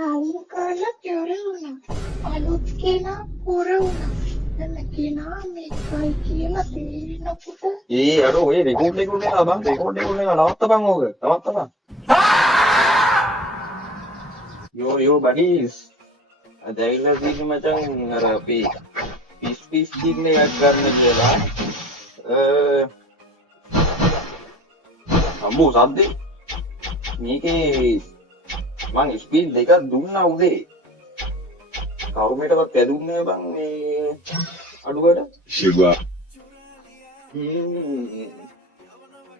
කලින් කරලා ඉවර වුණා. අලුත් කෙනා පුර වුණා. දැන් කෙනා මේකයි කියලා තේරෙනකොට අර ඔය රෙකෝඩ් එක උනේ බං රෙකෝඩ් එක උනේ නවත්තපන් ඕක නවත්තපන් යෝ බඩීස් අද ඇවිල්ලා තියෙන්නේ මචං අර අපි පිස් කින්න එකක් ගන්න කියලා අම්මෝ සද්දේ මේකේ මං ස්පීඩ් දෙකක් දුන්නා උදේ කවුරුමටවත් ඇදුන්නේ බං මේ අඩුවට Sugar.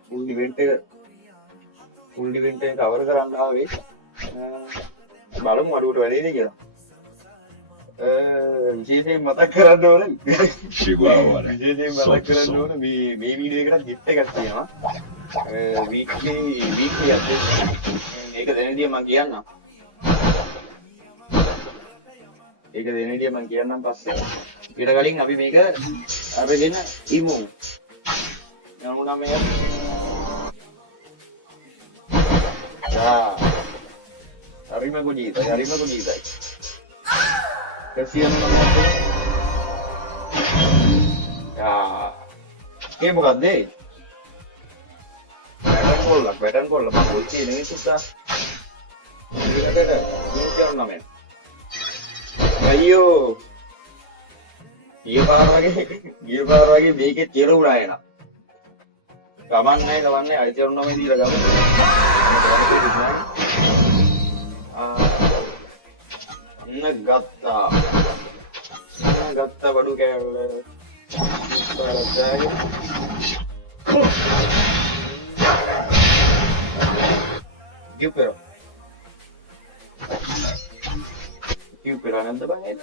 ෆුල් ඉවෙන්ට් එක කවර් කරන්න ආවේ බලමු අඩුවට වැඩේද කියලා විශේෂයෙන් මතක් කරන්න ඕන Sugar. විශේෂයෙන් මතක් කරන්න ඕන මේ වීඩියෝ එකට gift එකක් තියෙනවා weekly update මේක දෙන විදිය මම කියන්නම් ඒක දෙන විදිය මම කියන්නම් පස්සේ ඊට කලින් අපි මේක අරගෙන ඉමු යමුනා මේ හරිම ගොඩීයි කැසියන් ඒ මොකක්ද පැටර්න් කොල්ල මම ඔය කියන විදිහට මේකට අයියෝ ගිය පාර වගේ මේකේ කෙරුණා එන ගමන්නේ අයිතිරුණ මේ දීලා ගමන් ගත්තා බඩු කෑල්ල බලද්දාගේ Cupero නැද්ද බං එන්න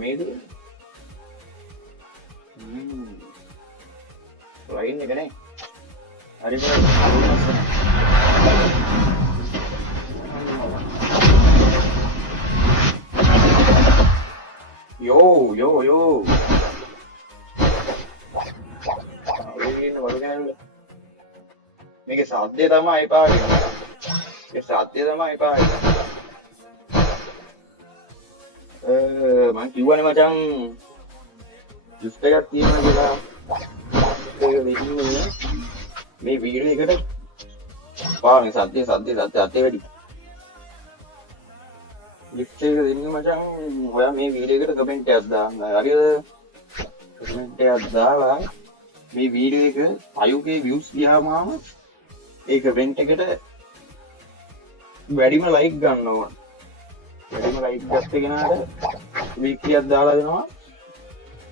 මේක ලයින් එක නේ හරි යෝ මේක සාධ්‍ය තමයි පාවෙන්නේ මං කිව්වනේ මචං ජුස්ට් එකක් තියෙනවා කියලා ඒක දෙන්නේ මේ වීඩියෝ එකට පාවෙන සත්‍ය වැඩි ජුස්ට් එක දෙන්නේ මචං ඔයා මේ වීඩියෝ එකට කමෙන්ට් එකක් දාන්න හරිද කමෙන්ට් එකක් දාලා මේ වීඩියෝ එක 5k views ගියාම ඒක කමෙන්ට් එකට වැඩිම ලයික් ගන්න ඕන වැඩිම ලයික් ගත්ත කෙනාට වීක්ලි එකක් දාලා දෙනවා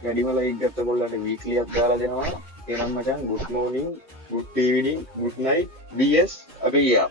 වැඩිම ලයික් ගත්ත කොල්ලන්ට වීක්ලි එකක් දාලා දෙනවා එහෙනම් මචං good morning good evening good night bs අපි ගියා